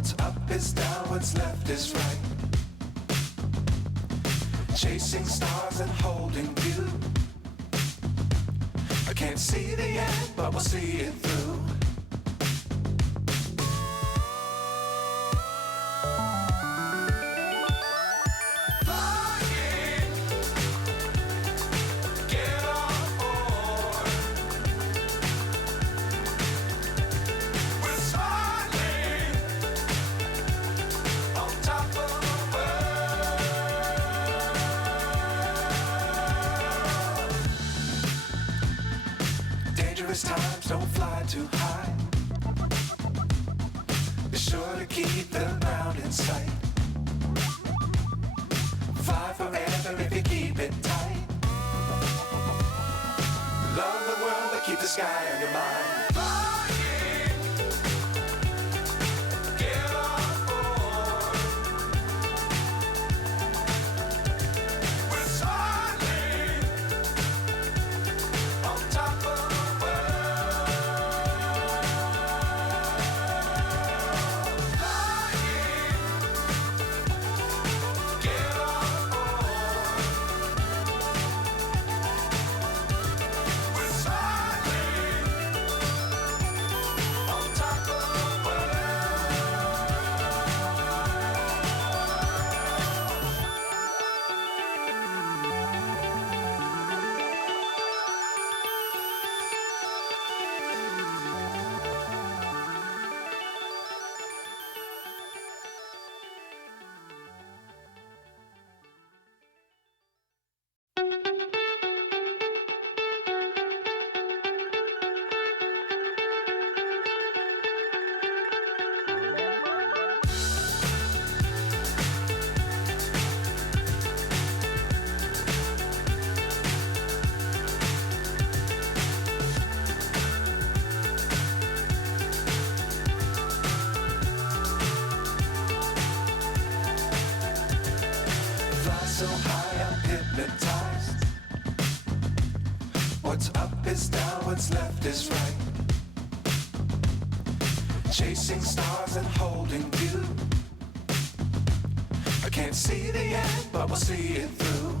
What's up is down, what's left is right. Chasing stars and holding you. I can't see the end, but we'll see it through. Times don't fly too high. Be sure to keep the ground in sight. Fly forever if you keep it tight. Love the world but keep the sky on your mind. So high I'm hypnotized. What's up is down, what's left is right. Chasing stars and holding you. I can't see the end, but we'll see it through.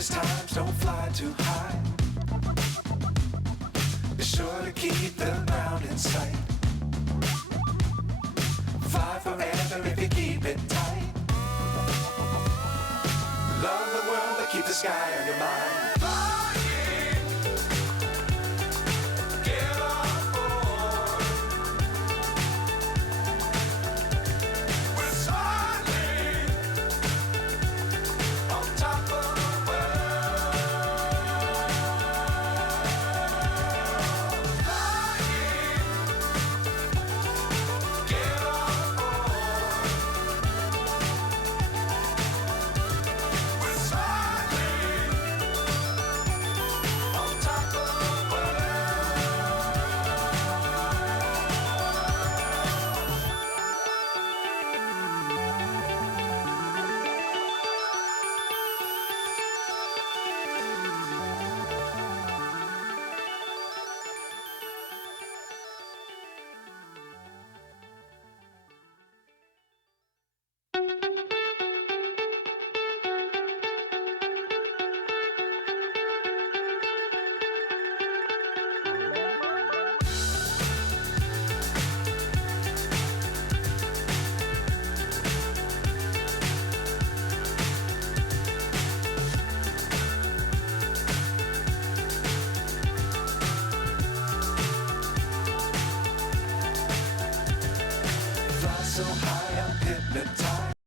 Times don't fly too high. Be sure to keep the ground in sight. Fly forever if you keep it tight. Love the world but keep the sky on your mind. So